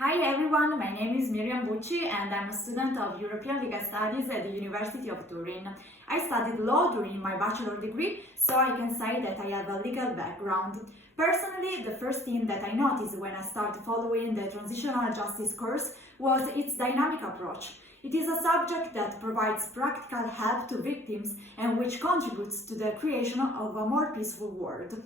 Hi everyone, my name is Miriam and I'm a student of European Legal Studies at the University of Turin. I studied law during my bachelor degree, so I can say that I have a legal background. Personally, the first thing that I noticed when I started following the Transitional Justice course was its dynamic approach. It is a subject that provides practical help to victims and which contributes to the creation of a more peaceful world.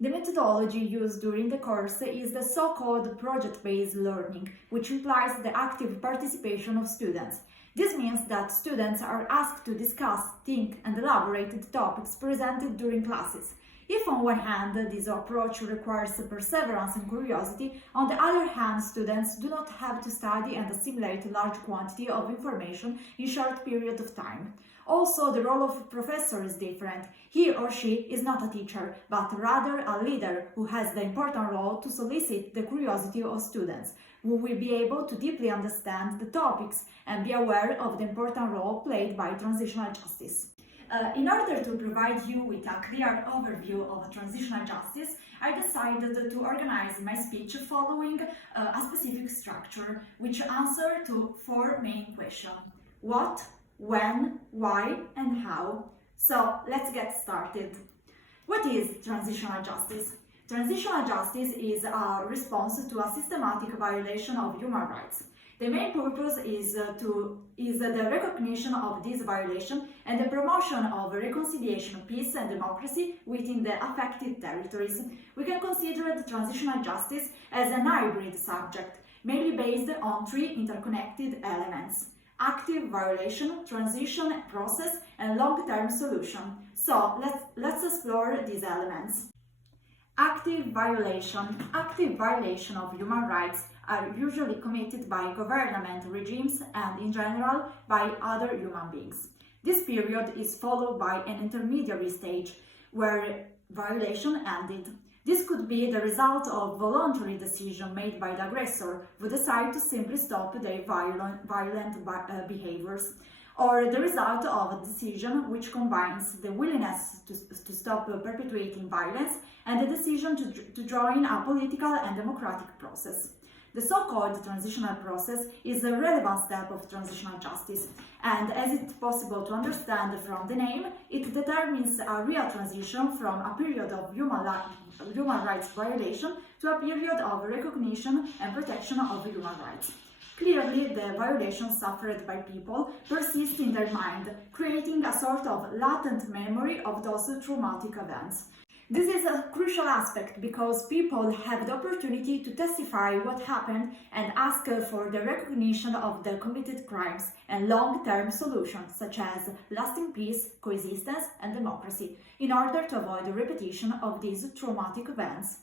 The methodology used during the course is the so-called project-based learning, which implies the active participation of students. This means that students are asked to discuss, think and elaborate the topics presented during classes. If on one hand this approach requires perseverance and curiosity, on the other hand students do not have to study and assimilate a large quantity of information in a short period of time. Also, the role of a professor is different. He or she is not a teacher, but rather a leader who has the important role to solicit the curiosity of students, who will be able to deeply understand the topics and be aware of the important role played by transitional justice. In order to provide you with a clear overview of transitional justice, I decided to organize my speech following a specific structure, which answers to four main questions: what, when, why, and how. So let's get started. What is transitional justice? Transitional justice is a response to a systematic violation of human rights. The main purpose is the recognition of this violation and the promotion of reconciliation, peace and democracy within the affected territories. We can consider the transitional justice as an hybrid subject, mainly based on three interconnected elements: active violation, transition process and long-term solution. So let's explore these elements. Active violation. Active violation of human rights are usually committed by government regimes and, in general, by other human beings. This period is followed by an intermediary stage, where violation ended. This could be the result of voluntary decision made by the aggressor who decide to simply stop their violent behaviors, or the result of a decision which combines the willingness to stop perpetuating violence and the decision to join a political and democratic process. The so-called transitional process is a relevant step of transitional justice, and as it's possible to understand from the name, it determines a real transition from a period of human rights violation to a period of recognition and protection of human rights. Clearly, the violations suffered by people persist in their mind, creating a sort of latent memory of those traumatic events. This is a crucial aspect because people have the opportunity to testify what happened and ask for the recognition of the committed crimes and long-term solutions such as lasting peace, coexistence and democracy in order to avoid the repetition of these traumatic events.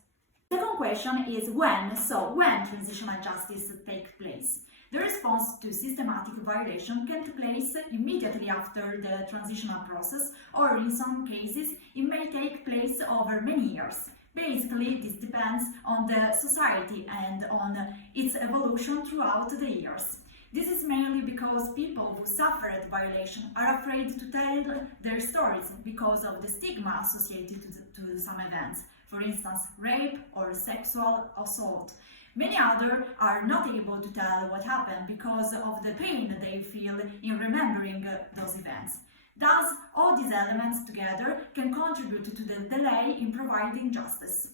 The second question is when. So, when transitional justice takes place? The response to systematic violation can take place immediately after the transitional process, or in some cases it may take place over many years. Basically, this depends on the society and on its evolution throughout the years. This is mainly because people who suffered violation are afraid to tell their stories because of the stigma associated to some events, for instance, rape or sexual assault. Many others are not able to tell what happened because of the pain they feel in remembering those events. Thus, all these elements together can contribute to the delay in providing justice.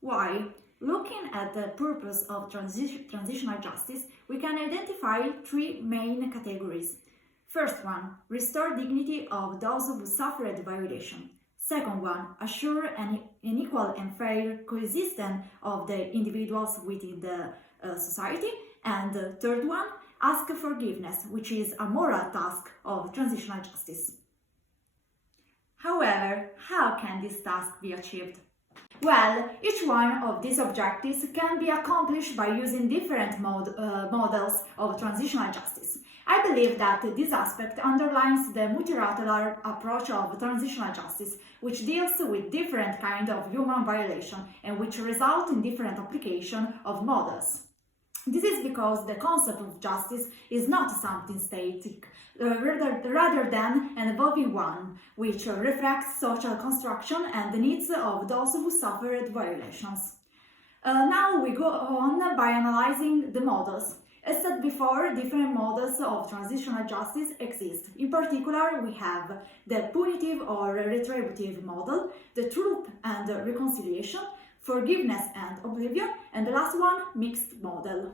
Why? Looking at the purpose of transitional justice, we can identify three main categories. First one, restore dignity of those who suffered violation. Second one, assure an equal and fair coexistence of the individuals within the society. And the third one, ask forgiveness, which is a moral task of transitional justice. However, how can this task be achieved? Well, each one of these objectives can be accomplished by using different models of transitional justice. I believe that this aspect underlines the multilateral approach of transitional justice, which deals with different kinds of human violation and which result in different application of models. This is because the concept of justice is not something static, rather than an evolving one, which reflects social construction and the needs of those who suffered violations. Now we go on by analyzing the models. As said before, different models of transitional justice exist. In particular, we have the punitive or retributive model, the truth and reconciliation, forgiveness and oblivion, and the last one, mixed model.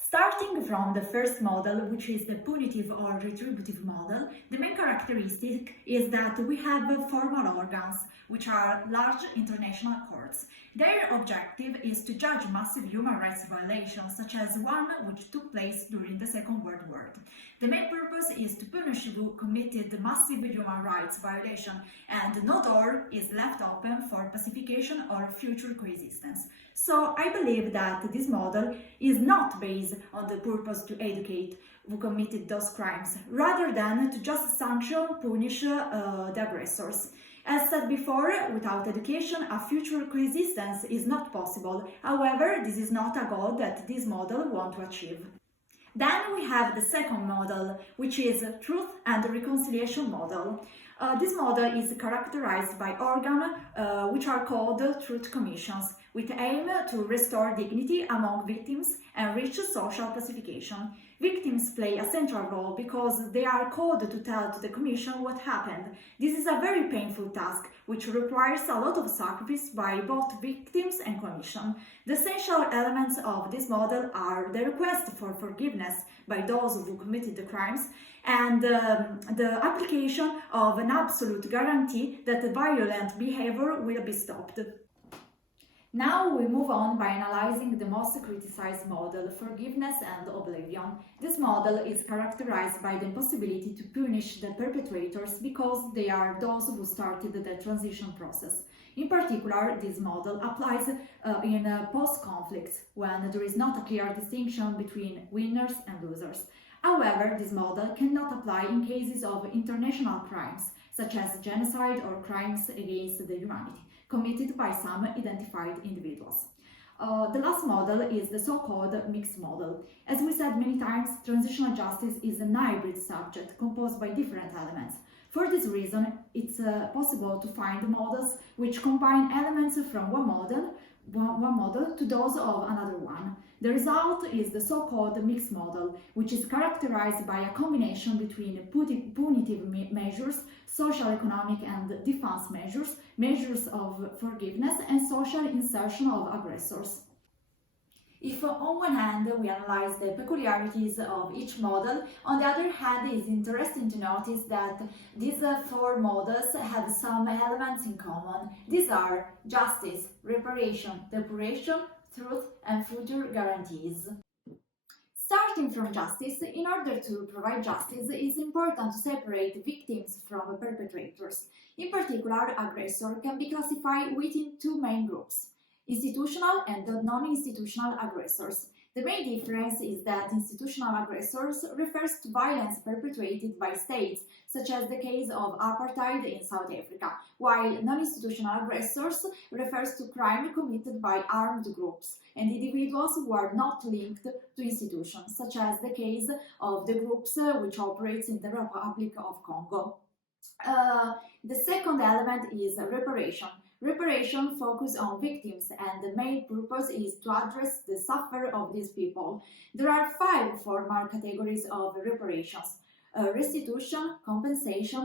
Starting from the first model, which is the punitive or retributive model, the main characteristic is that we have formal organs, which are large international courts. Their objective is to judge massive human rights violations, such as one which took place during the Second World War. The main purpose is to punish who committed massive human rights violation, and no door is left open for pacification or future coexistence. So I believe that this model is not based on the purpose to educate who committed those crimes, rather than to just sanction, punish the aggressors. As said before, without education, a future coexistence is not possible. However, this is not a goal that this model wants to achieve. Then we have the second model, which is truth and reconciliation model. This model is characterized by organs which are called truth commissions, with aim to restore dignity among victims and reach social pacification. Victims play a central role because they are called to tell to the Commission what happened. This is a very painful task, which requires a lot of sacrifice by both victims and Commission. The essential elements of this model are the request for forgiveness by those who committed the crimes and the application of an absolute guarantee that the violent behavior will be stopped. Now we move on by analyzing the most criticized model, forgiveness and oblivion. This model is characterized by the impossibility to punish the perpetrators because they are those who started the transition process. In particular, this model applies in post-conflicts when there is not a clear distinction between winners and losers. However, this model cannot apply in cases of international crimes, such as genocide or crimes against the humanity, committed by some identified individuals. The last model is the so-called mixed model. As we said many times, transitional justice is a hybrid subject composed by different elements. For this reason, it's possible to find models which combine elements from one model to those of another one. The result is the so-called mixed model, which is characterized by a combination between punitive measures, social, economic and defense measures, measures of forgiveness and social insertion of aggressors. If on one hand we analyze the peculiarities of each model, on the other hand it is interesting to notice that these four models have some elements in common. These are justice, reparation, depuration, truth and future guarantees. Starting from justice, in order to provide justice, it is important to separate victims from perpetrators. In particular, aggressor can be classified within two main groups: institutional and non-institutional aggressors. The main difference is that institutional aggressors refers to violence perpetrated by states, such as the case of apartheid in South Africa, while non-institutional aggressors refers to crime committed by armed groups and individuals who are not linked to institutions, such as the case of the groups which operates in the Republic of Congo. The second element is reparation. Reparation focuses on victims, and the main purpose is to address the suffering of these people. There are 5 formal categories of reparations: restitution, compensation,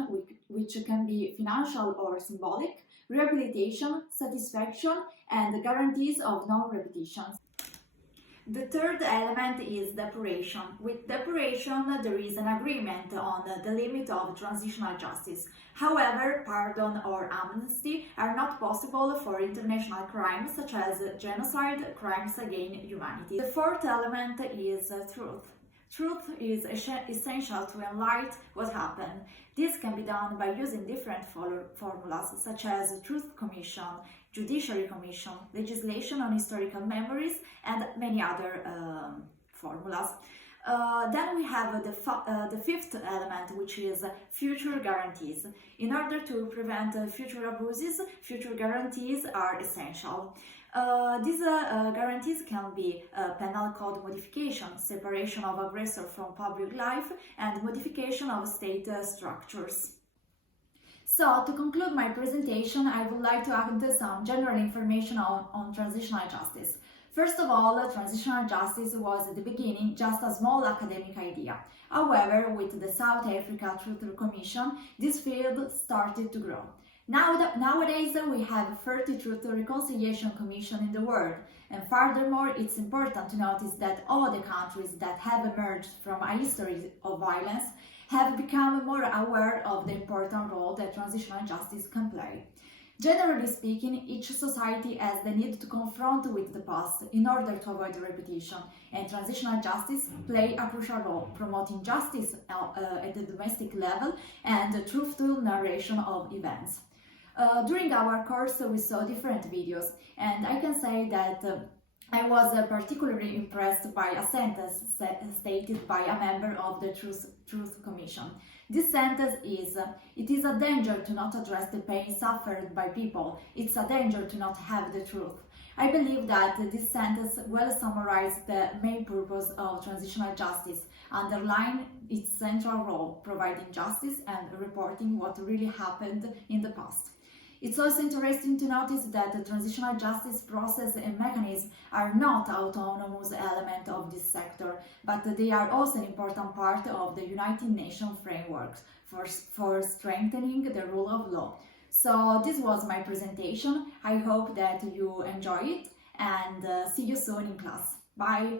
which can be financial or symbolic, rehabilitation, satisfaction, and guarantees of non-repetition. The third element is depuration. With depuration, there is an agreement on the limit of transitional justice. However, pardon or amnesty are not possible for international crimes such as genocide, crimes against humanity. The fourth element is truth. Truth is essential to enlighten what happened. This can be done by using different formulas such as Truth Commission, Judiciary Commission, legislation on historical memories, and many other formulas. Then we have the fifth element, which is future guarantees. In order to prevent future abuses, future guarantees are essential. These guarantees can be penal code modification, separation of aggressor from public life, and modification of state structures. So, to conclude my presentation, I would like to add some general information on transitional justice. First of all, transitional justice was at the beginning just a small academic idea. However, with the South Africa Truth Commission, this field started to grow. Nowadays, we have 30 Truth Reconciliation Commissions in the world, and furthermore, it's important to notice that all the countries that have emerged from a history of violence have become more aware of the important role that transitional justice can play. Generally speaking, each society has the need to confront with the past in order to avoid repetition, and transitional justice play a crucial role, promoting justice at the domestic level and the truthful narration of events. During our course, we saw different videos, and I can say that I was particularly impressed by a sentence stated by a member of the Truth Commission. This sentence is, "It is a danger to not address the pain suffered by people. It's a danger to not have the truth." I believe that this sentence well summarizes the main purpose of transitional justice, underlying its central role, providing justice and reporting what really happened in the past. It's also interesting to notice that the transitional justice process and mechanisms are not autonomous elements of this sector, but they are also an important part of the United Nations framework for strengthening the rule of law. So this was my presentation. I hope that you enjoy it, and see you soon in class. Bye!